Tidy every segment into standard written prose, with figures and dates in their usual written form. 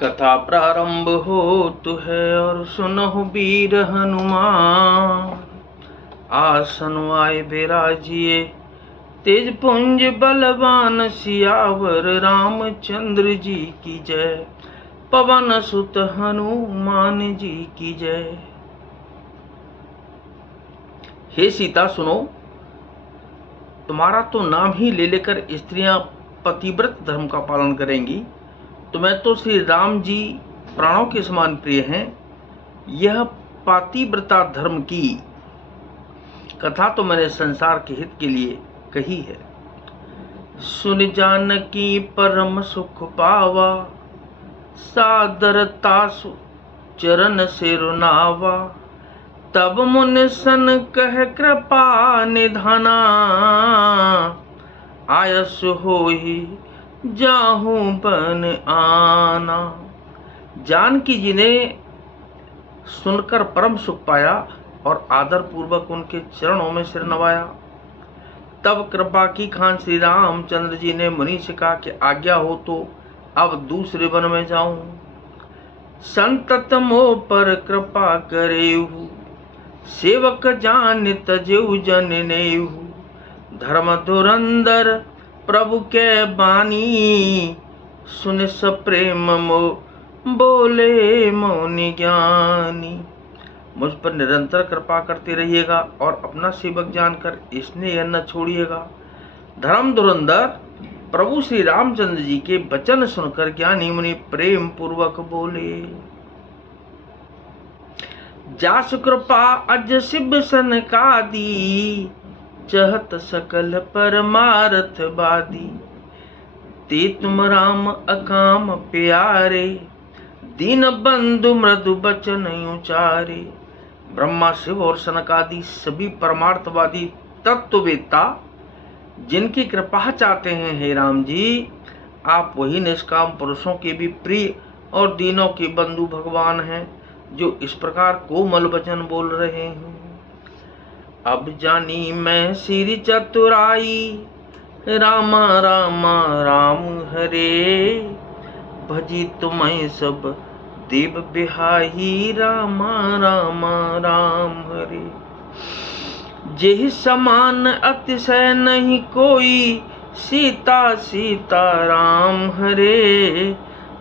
कथा प्रारंभ होत है और सुनहु वीर हनुमान। आसन आए बिराजिए तेज पुंज बलवान, सियावर रामचंद्र जी की जय। पवन सुत हनुमान जी की जय। हे सीता सुनो, तुम्हारा तो नाम ही ले लेकर स्त्रियां पतिव्रत धर्म का पालन करेंगी। तुम्हें तो श्री राम जी प्राणों के समान प्रिय हैं। यह पातिव्रता धर्म की कथा तो मैंने संसार के हित के लिए कही है। सुन जानकी परम सुख पावा, सादरता चरण से रुनावा। तब मुनि सन कह कृपा निधाना, आयस होहि जाहूं बन आना। जानकी जी ने सुनकर परम सुख पाया और आदर पूर्वक उनके चरणों में सिर नवाया। तब कृपा की खान श्री रामचंद्र जी ने मुनि से कहा कि आज्ञा हो तो अब दूसरे वन में जाऊं। संतत मोह पर कृपा करेहु, सेवक जान तजेउ जन नेहु। धर्म धुरंधर प्रभु के बानी, सुन सप्रेम मो बोले मौनि ज्ञानी। मुझ पर निरंतर कृपा करते रहिएगा और अपना सेवक जानकर स्नेह न छोड़िएगा। धर्म धुरंधर प्रभु श्री रामचंद्र जी के वचन सुनकर ज्ञानी मुनि प्रेम पूर्वक बोले। जासु कृपा अज शिव सन का दी, चहत सकल परमारथ बादी। ते तुम राम अकाम प्यारे, दीन बंधु मृदु बचन उचारे। ब्रह्मा शिव और सनकादि सभी परमार्थवादी तत्ववेत्ता जिनकी कृपा चाहते हैं, हे राम जी आप वही निष्काम पुरुषों के भी प्रिय और दीनों के बंधु भगवान हैं, जो इस प्रकार कोमल वचन बोल रहे हैं। अब जानी मैं श्री चतुराई, रामा रामा राम हरे। भजी तुम्हें सब देव बिहाई, रामा रामा राम हरे। जेहि समान अतिशय नहीं कोई, सीता सीता राम हरे।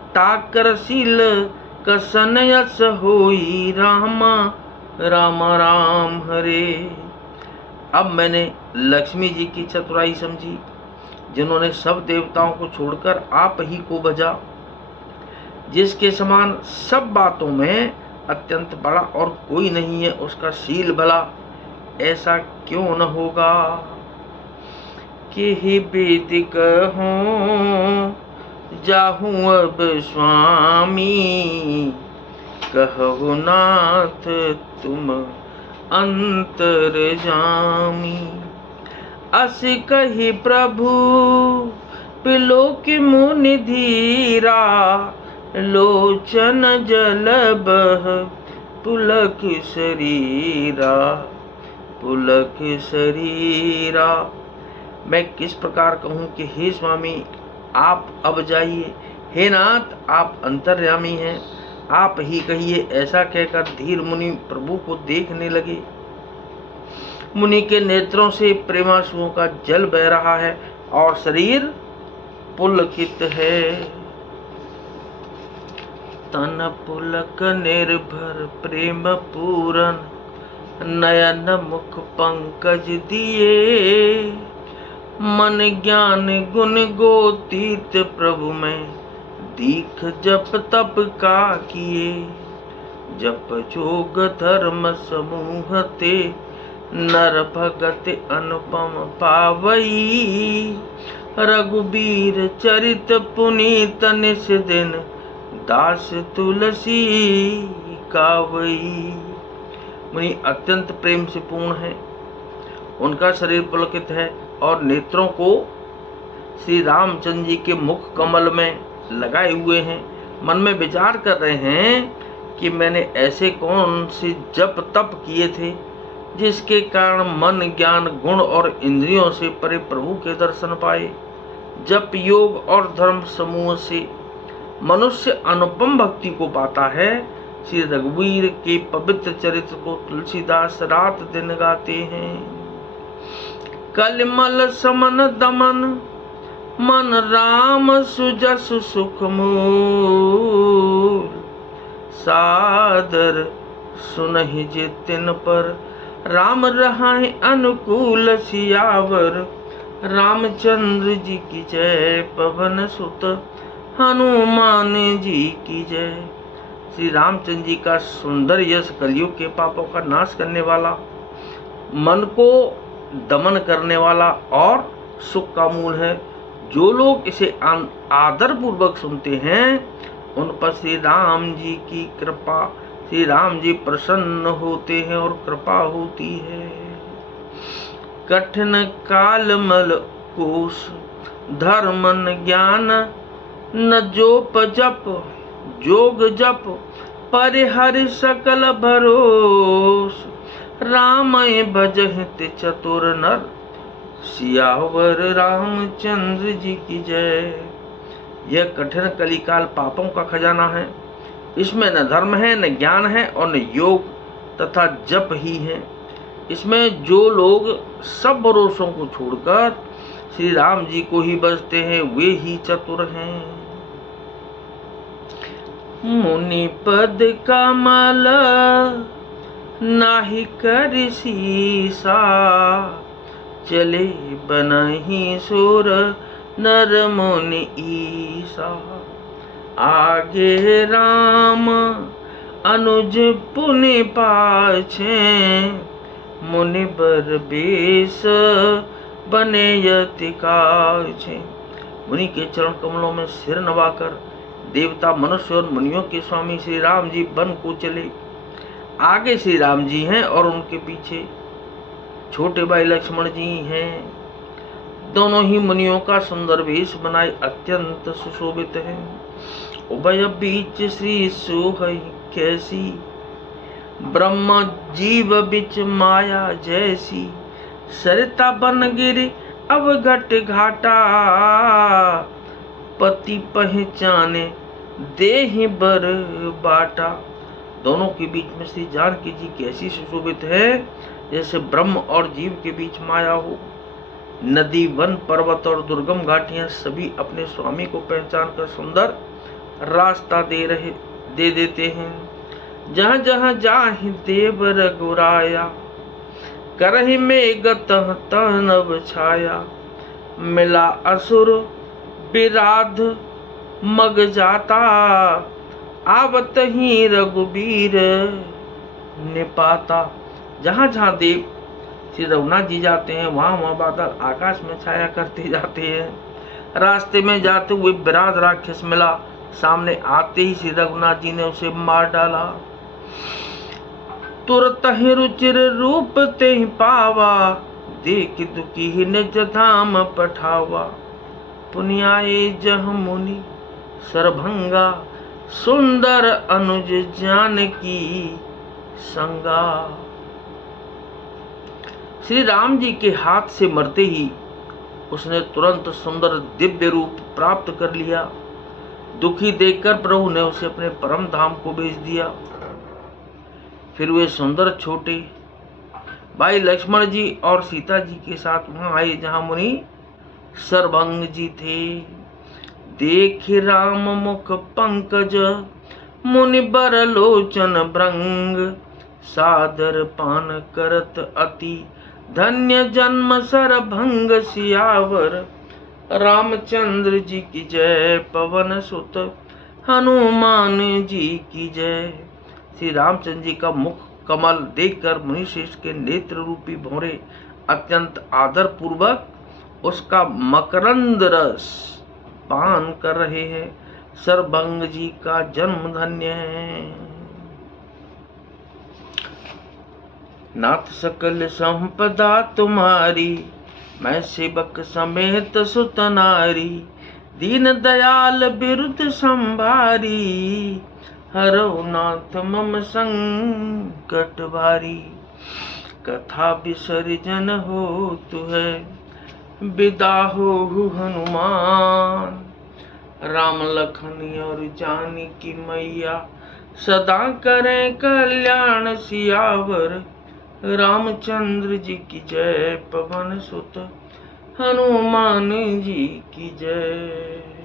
ताकर शील कसन यस होई, रामा रामा राम हरे। अब मैंने लक्ष्मी जी की चतुराई समझी, जिन्होंने सब देवताओं को छोड़कर आप ही को भजा। जिसके समान सब बातों में अत्यंत बड़ा और कोई नहीं है, उसका शील भला ऐसा क्यों न होगा। कि ही वेद कहूं जाहूं अब स्वामी, कहु नाथ तुम अंतर्जामी। अस कही प्रभु पिलोक मुनि धीरा, लोचन जल बह पुलक शरीरा, पुलक शरीरा। मैं किस प्रकार कहूँ कि हे स्वामी आप अब जाइए, हे नाथ आप अंतर्यामी हैं, आप ही कहिए। ऐसा कहकर धीर मुनि प्रभु को देखने लगे। मुनि के नेत्रों से प्रेमाश्रुओं का जल बह रहा है और शरीर पुलकित है। तन पुलक निर्भर प्रेम पूरन, नयन मुख पंकज दिए। मन ज्ञान गुण गोतीत प्रभु में, दीख जप तप का किए। जप जोग धर्म समूह ते, नर भगत अनुपम पावई। रघुबीर चरित पुनीत निस दिन, दास तुलसी गावई। मुनि अत्यंत प्रेम से पूर्ण है, उनका शरीर पुलकित है और नेत्रों को श्री रामचंद्र जी के मुख कमल में लगाए हुए हैं। मन में विचार कर रहे हैं कि मैंने ऐसे कौन से जप तप किए थे, जिसके कारण मन ज्ञान गुण और इंद्रियों से परे प्रभु के दर्शन पाए। जप योग और धर्म समूह से मनुष्य अनुपम भक्ति को पाता है। श्री रघुवीर के पवित्र चरित्र को तुलसीदास रात दिन गाते हैं। कलिमल समन दमन मन राम सुजस सुख मूल, सादर सुनहि जे तिन पर राम रहाय अनुकूल। सियावर रामचंद्र जी की जय, पवन सुत हनुमान जी की जय। श्री रामचंद्र जी का सुंदर यश कलयुग के पापों का नाश करने वाला, मन को दमन करने वाला और सुख का मूल है। जो लोग इसे आदर पूर्वक सुनते हैं उन पर श्री राम जी की कृपा, श्री राम जी प्रसन्न होते हैं और कृपा होती है। कठिन काल मल कोश धर्मन ज्ञान, न जोप जप जोग जप परिहरि सकल भरोस। रामय भजहित चतुर नर, सियावर रामचंद्र जी की जय। यह कठिन कलिकाल पापों का खजाना है। इसमें न धर्म है, न ज्ञान है और न योग तथा जप ही है। इसमें जो लोग सब भरोसों को छोड़कर श्री राम जी को ही बसते हैं वे ही चतुर हैं। मुनि पद कमल नाहि कर सीसा, चले बनहि सुर नर मुनि ईसा। आगे राम अनुज पुनि पाछे, मुनि बर बेस बने यति काछे। मुनि के चरण कमलों में सिर नवाकर देवता, मनुष्य और मुनियों के स्वामी श्री राम जी वन को चले। आगे श्री राम जी हैं और उनके पीछे छोटे भाई लक्ष्मण जी हैं। दोनों ही मुनियों का सुंदर वेश बनाए अत्यंत सुशोभित है। उभय बीच श्री सोहई कैसी, ब्रह्म जीव बिच माया जैसी। सरिता बन गिर अवघट घाटा, पति पहचाने देहि बर बाटा। दोनों के बीच में श्री जानकी जी कैसी सुशोभित है, जैसे ब्रह्म और जीव के बीच माया हो। नदी, वन, पर्वत और दुर्गम घाटियां सभी अपने स्वामी को पहचान कर सुंदर रास्ता दे देते हैं। जहाँ जहाँ जाहि देव रघुराया, करहि मेघ तह तह नभ छाया। मिला असुर विराध मग जाता, आवत ही रघुबीर निपाता। जहाँ जहाँ देव श्री रघुनाथ जी जाते हैं वहाँ वहाँ बादल आकाश में छाया करते जाते हैं। रास्ते में जाते हुए विराध राक्षस मिला, सामने आते ही श्री रघुनाथ जी ने उसे मार डाला। तुरत ही रुचिर रूप ते पावा, देख दुखी ही निज धाम पठावा। पुनियाए जह मुनि सरभंगा, सुंदर अनुज जानकी संगा। श्री राम जी के हाथ से मरते ही उसने तुरंत सुंदर दिव्य रूप प्राप्त कर लिया। दुखी देखकर प्रभु ने उसे अपने परम धाम को भेज दिया। फिर वे सुंदर छोटे भाई लक्ष्मण जी और सीता जी के साथ वहां आए जहां मुनि सरभंग जी थे। देख राम मुख पंकज, मुनि बर लोचन भृंग। सादर पान करत अति, धन्य जन्म सरभंग। सियावर रामचंद्र जी की जय, पवन सुत हनुमान जी की जय। श्री रामचंद्र जी का मुख कमल देखकर मुनिश्रेष्ठ के नेत्र रूपी भौरे अत्यंत आदर पूर्वक उसका मकरंद रस पान कर रहे हैं। सरभंग जी का जन्म धन्य है। नाथ सकल संपदा तुम्हारी, मैं सेवक समेत सुत नारी। दीन दयाल बिरुद संभारी, हरौ नाथ मम संकट भारी। कथा विसर्जन होतु है, विदा हो हनुमान। राम लखन और जानकी मैया सदा करें कल्याण सियावर। रामचंद्र जी की जय, पवन सुत हनुमान जी की जय।